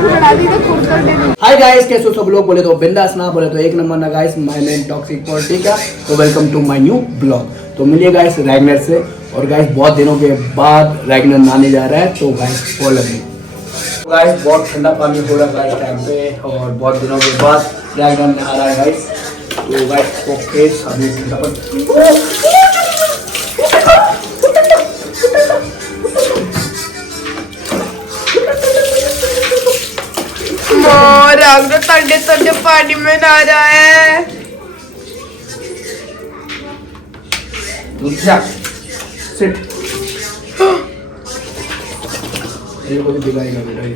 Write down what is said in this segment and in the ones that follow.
Hi guys, कैसे हो सब लोग? बोले तो बिंदास, ना बोले तो एक नंबर ना guys. My name toxic politica. तो welcome to my new blog. तो मिलिए गाइस रैगनर से, और गाइस बहुत दिनों के बाद रैगनर नहाने जा रहा है। तो गाइस फॉलो मी। गाइस बहुत ठंडा पानी हो रहा है इस टाइम पे, और बहुत दिनों के बाद रैगनर नहा रहा है गाइस। तो गाइस ओके अभी रैगनर ठंडे ठंडे पानी में नहा रहा है। सिट। ये को दिखाएगा बेटा ये।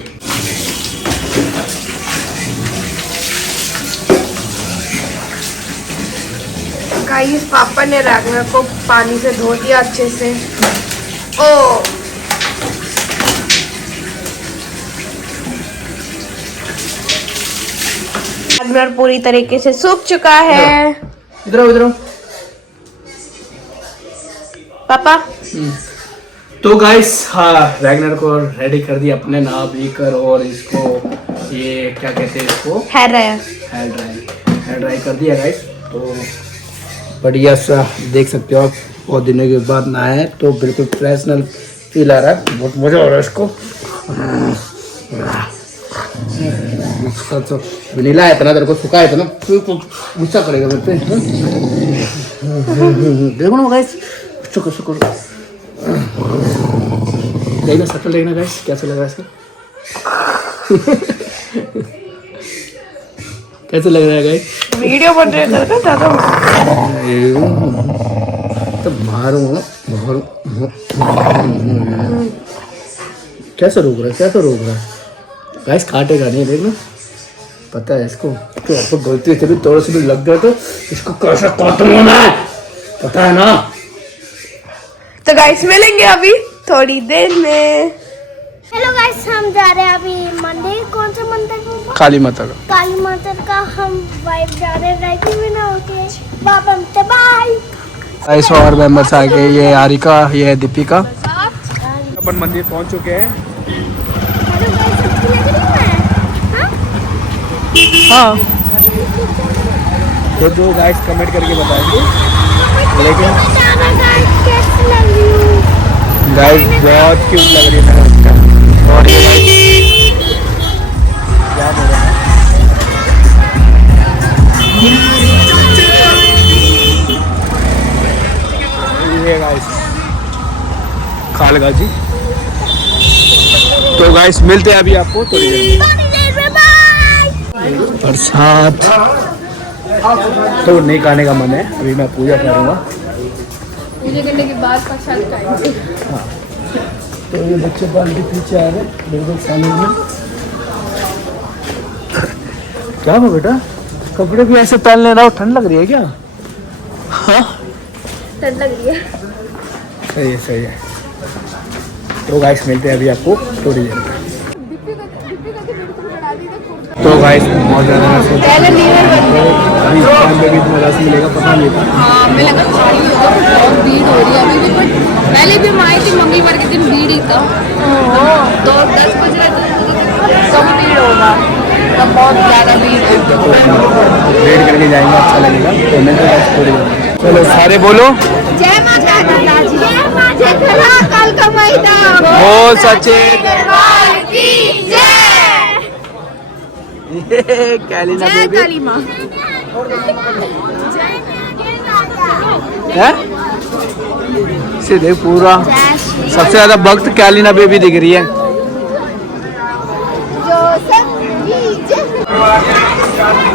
गाइस पापा ने रैगनर को पानी से धो दिया अच्छे से। ओ रैगनर पूरी तरीके से सूख चुका है। इधर पापा तो गाइस हाँ, रैगनर को रेडी कर दिया अपने नहा भी कर, और इसको ये क्या कहते हैं इसको, हेयर ड्राई कर दिया गाइस। तो बढ़िया सा देख सकते हो आप, बहुत दिनों के बाद नहाया है तो बिल्कुल फ्रेशनल फील आ रहा है। बहुत मजा हो रहा है इसको। तो वनीला है इतना, तेरे को सुखा है इतना, गुस्सा करेगा मेरे पे। देखो ना गाइस, शुक्र देखना शक्ल देखना गाइस कैसा लग रहा है इसका। कैसे लग रहा है गाइस? वीडियो बन रही है दादा। तो मारो कैसे रोक रहा है गाइस? काटेगा नहीं, देखना पता है इसको। तो आपको गलती से भी थोड़ा सा भी लग गया तो इसको कैसे काटना है पता है ना। तो गाइस मिलेंगे अभी थोड़ी देर में। हेलो गाइस, हम जा रहे हैं अभी मंदिर। कौन सा मंदिर? काली माता का हम वाइफ जा रहे हैं राइटिंग में ना होके। बाय गाइस और मेंबर्स आ गए। ये आरिका, ये है दीपिका। अपन मंदिर पहुंच चुके हैं। हेलो गाइस, अच्छी लग रही है? हाँ तो जो गाइस कमेंट करके बताएंगे। लेकिन गाइस बहुत क्यूट लग रही है। और ये क्या बोल रहा है? ये गाइस खालगा जी। तो गाइस मिलते हैं अभी आपको थोड़ी देर में। प्रसाद तो नहीं खाने का मन है, अभी मैं पूजा करूँगा। पूजा करने के बाद प्रसाद खाएंगे। हाँ तो ये बच्चे बाल के पीछे आ रहे बिल्कुल खाने में। क्या हुआ बेटा? कपड़े भी ऐसे पहन ले रहा हो, ठंड लग रही है क्या? हाँ ठंड लग रही है। सही है। तो गाइस मिलते हैं अभी आपको थोड़ी देर में। तो गाइस बहुत ज़्यादा अभी इस टाइम पे भी इतना रस मिलेगा पता नहीं था। हाँ हमें लगा खाली होगा, बहुत भीड़ हो रही है अभी भी। पहले भी हम आए थे मंगलवार के दिन, भीड़ ही था। तो 10 बज रहे थे तो भीड़ होगा, तब बहुत ज़्यादा भीड़ है। वेट करके जाएंगे, अच्छा लगेगा। तो मिलते हैं थोड़ी देर। चलो सारे बोलो जय माता दी, जय मां जय काल का मैदान बोल सच्चे दरबार की जय। कैलिना जय बेबी काली माँ। है सीधे पूरा सबसे ज्यादा भक्त कैलिना बेबी दिख रही है।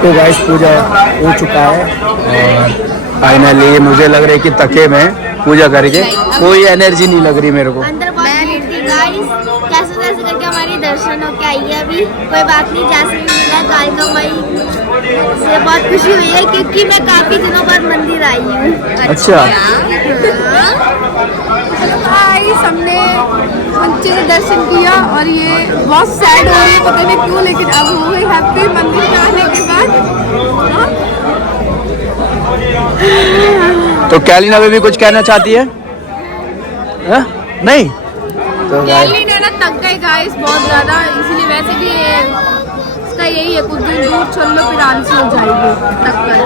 तो गाइस पूजा हो चुका है, और फाइनली मुझे लग रहा है कि तके में पूजा करके कोई एनर्जी नहीं लग रही मेरे को। अंदर बहुत भीड़ थी गाइस, कैसे करके हमारी दर्शन होके आई है। अभी कोई बात नहीं, जैसे भी मिला काल का मई से बहुत खुशी हुई है, क्योंकि मैं काफी दिनों बाद मंदिर आई हूँ। अच्छा गाइस हमने अच्छे से दर्शन किया, और ये बहुत सैड हो रही है पता नहीं क्यों, लेकिन अब हो गई हैप्पी मंदिर में आने के बाद। तो कैलिना बेबी कुछ कहना चाहती है? नहीं तो कैली ने ना तक गए गाइस बहुत ज्यादा, इसलिए वैसे भी इसका यही है, कुछ दिन दूर चल लो फिर आंसू हो जाएगी तक कर।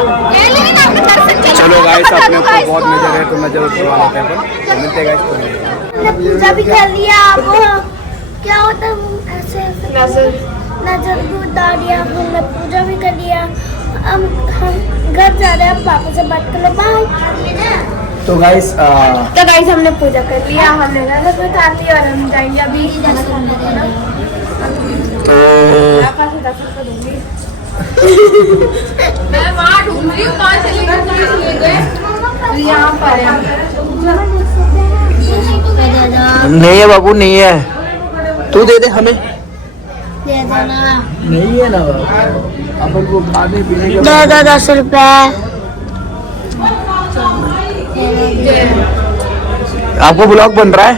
चलो गाइस, अपने ऊपर बहुत नजर है तो मैं जरूर छुड़ा लेते हैं अपन। मिलते हैं गाइस। हमने पूजा भी कर लिया। अब क्या होता है वो ऐसे नजर भी उतार दिया, हमने पूजा भी कर लिया। हम घर जा रहे हैं, पापा से बात कर लो, बाय। तो गाइस तो गाइस हमने पूजा कर लिया, हमने नजर भी उतार लिया और हम जाएंगे अभी खाना खाने के लिए। तो मैं वहाँ ढूंढ रही हूँ, कहाँ चले गए? यहाँ पर है। नहीं है बाबू, नहीं है, तू दे दे हमें। दे देना। नहीं है ना अपन को खाने पीने के दे दो 10 रुपए। आपको ब्लॉग बन रहा है,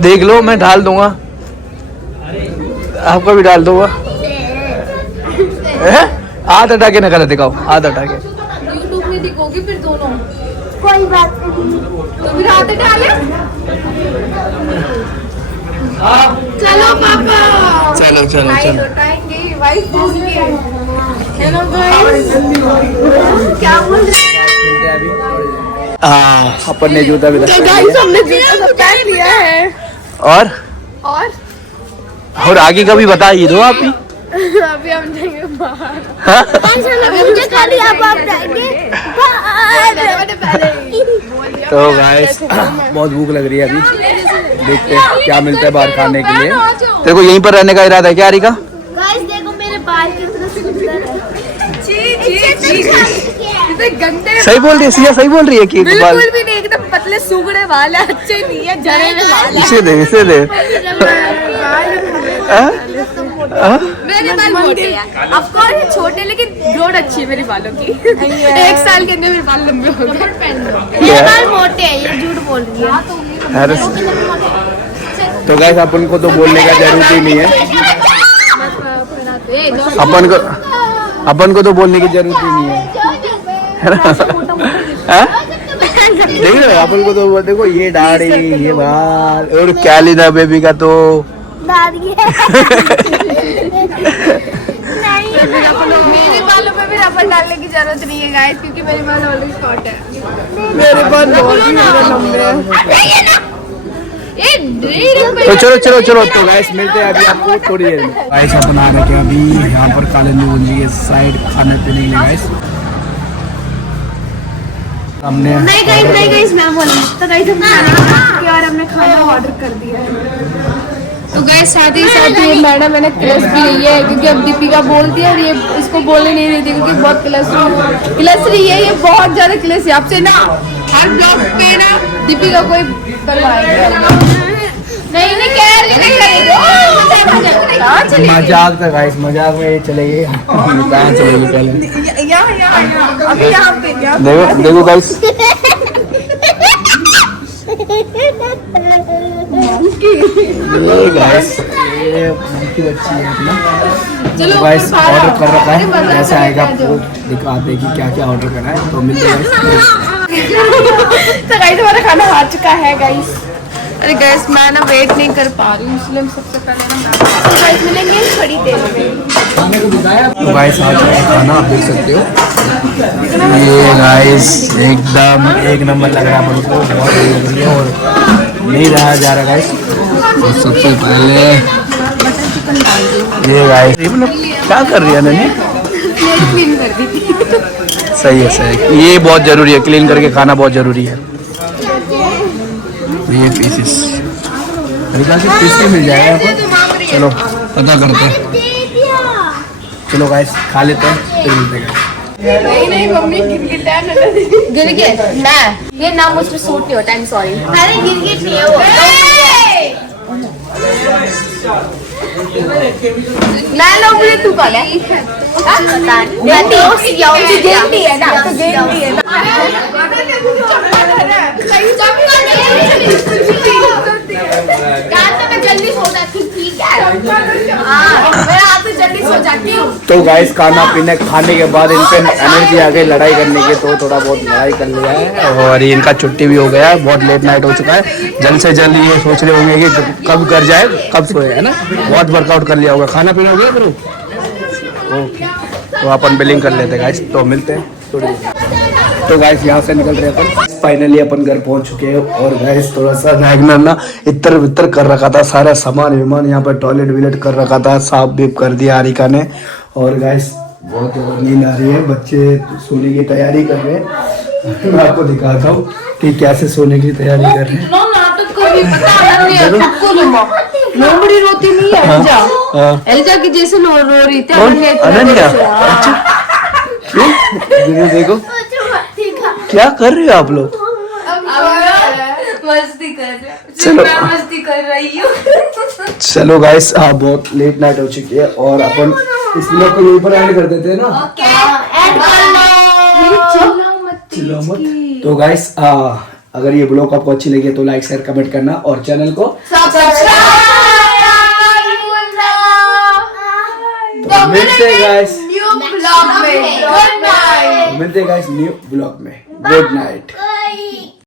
देख लो, मैं डाल दूंगा, आपका भी डाल दूंगा। हाथ हटा के नकल दिखाओ, हाथ हटा के। यूट्यूब में दिखोगी फिर दोनों, कोई बात नहीं। तो फिर हाथ डाले। चलो पापा, चलो चलो चलो। लौटाएंगे वाइफ होंगे। हेलो गाइस, क्या बोल रहे हैं? हाँ, अपन ने जूता भी तो गाइस हमने जूता सब पहन लिया है और और आगे का भी बता ही दो आप ही। अभी हम जाएंगे बाहर। पूजा कर लिया, अब आप जाएंगे बाहर। तो गाइस बहुत भूख लग रही है, अभी देखते हैं क्या मिलता है बाहर खाने के लिए। तेरे को यहीं पर रहने का इरादा है क्या रिका? गाइस देखो मेरे बाल कितने सुंदर है। इतने गंदे सही बोल रही है सिया, सही बोल रही है कि बाल बिल्कुल भी नहीं, एकदम पतले सूखड़े वाले, अच्छे नहीं है, जरे में वाले। इसे दे, इसे दे। मेरे बाल मोटे हैं, ऑफ कोर्स ये छोटे, लेकिन ग्रोथ अच्छी है मेरे बालों की। 1 साल के अंदर मेरे बाल लंबे हो गए। मेरे बाल मोटे हैं, ये झूठ बोल रही है। अरे तो गाइस अपन को तो बोलने का जरूरत ही नहीं है, अपन को तो बोलने की जरूरत ही नहीं है ना? देख रहे हो, अपन को तो देखो ये दाढ़ी, ये बाल, और क्या लेना बेबी का तो दादी है। नहीं मेरे बालों में भी रबर डालने की जरूरत नहीं है गाइस, क्योंकि मेरे बाल ऑलरेडी शॉर्ट है। मेरे बाल बहुत ही लंबे हैं। तो तो चलो चलो चलो, तो गाइस मिलते हैं अभी आपको थोड़ी देर में। गाइस अपन आ रखे हैं अभी यहाँ पर कालिंदी गुंजी के साइड खाने पीने के लिए। गाइस हमने नहीं गाइस मैं बोलूंगी, तो गाइस हम खाना खा के और हमने खाना ऑर्डर कर दिया है। तो गाइस साथ ही ये मैडम मैंने क्लस भी ली है, क्योंकि अब दीपिका बोलती है और ये इसको बोलने नहीं देती, क्योंकि बहुत क्लस रही है, ये बहुत ज्यादा क्लस है। आपसे ना हर ब्लॉग पे ना दीपिका कोई करवाएगा। नहीं कह रही नहीं, मजाक था गाइस, मजाक में चले गए। कहाँ चले गए पहले? अभी यहाँ पे देखो देखो गाइस, ये गाइस ये उनकी बच्ची है अपना। चलो गाइस ऑर्डर कर रखा है, जैसे आएगा आपको दिखाते हैं कि क्या क्या ऑर्डर करना है। तो मिलते हैं गाइस। तो गाइस हमारा खाना आ चुका है गाइस। अरे गाइस मैं ना वेट नहीं कर पा रही हूँ, इसलिए हम सबसे पहले ना तो गाइस मिलेंगे थोड़ी देर में। तो गाइस आ चुका है खाना, आप देख सकते हो। ये गाइस एकदम एक नंबर लग रहा है अपन को, बहुत बढ़िया लग रही है और नहीं रहा जा रहा गाइस। तो सबसे पहले ये गाइस क्या कर रही है नैनी? क्लीन कर दी थी। सही है सही है, ये बहुत जरूरी है, क्लीन करके खाना बहुत जरूरी है। ये पीसेस हल्का से पीस के मिल जाएगा यहाँ पर। चलो पता करते हैं, चलो गाइस खा लेते हैं फिर मिलते हैं। नहीं मम्मी गिरगिट मैं ये नाम मुझ पे सूट नहीं होता, आई एम सॉरी। अरे गिरगिट नहीं है वो। ला लो मुझे, तू कौन है? मैं तो गेंडी है ना, तो गेंडी है ना। मैं जल्दी सो जाती, ठीक है? हाँ मैं आप जल्दी सो जाती। तो गाइस खाने के बाद इनपे एनर्जी आ गई लड़ाई करने की, तो थोड़ा बहुत लड़ाई कर लिया है और ये इनका छुट्टी भी हो गया है। बहुत लेट नाइट हो चुका है। जल्द से जल्द ये सोच रहे होंगे कि कब घर जाए कब सोए, है ना। बहुत वर्कआउट कर लिया होगा। खाना पीना हो गया ब्रो? ओके, तो अपन बिलिंग कर लेते हैं गाइस, तो मिलते हैं थोड़ी देर। तो गाइस यहाँ से निकल रहे हैं अपन। फाइनली अपन घर पहुंच चुके हैं और गाइस थोड़ा सा रैगनर ना इतर वितर कर रखा था, सारा सामान विमान यहाँ पर टॉयलेट विलेट कर रखा था, साफ बीप कर दिया हारिका ने। और गाइस बहुत ज़्यादा नींद आ रही है, बच्चे सोने की तैयारी कर रहे हैं। मैं आपको दिखाता हूँ कि कैसे सोने की तैयारी कर रहे हैं। लोमड़ी रोती नहीं है एल्जा। एल्जा की जैसे रो रही थी अनन्या। अच्छा देखो क्या कर रहे हो आप लोग? मस्ती कर रहे। चलो मस्ती कर रही हूँ। चलो गाइस बहुत लेट नाइट हो चुकी है और अपन इस व्लॉग को यहीं पर एंड कर देते हैं ना। चिल्लाओ मत। तो गाइस अगर ये ब्लॉग आपको अच्छी लगी तो लाइक शेयर कमेंट करना और चैनल को मिलते हैं गाइस न्यू ब्लॉग में। Good night.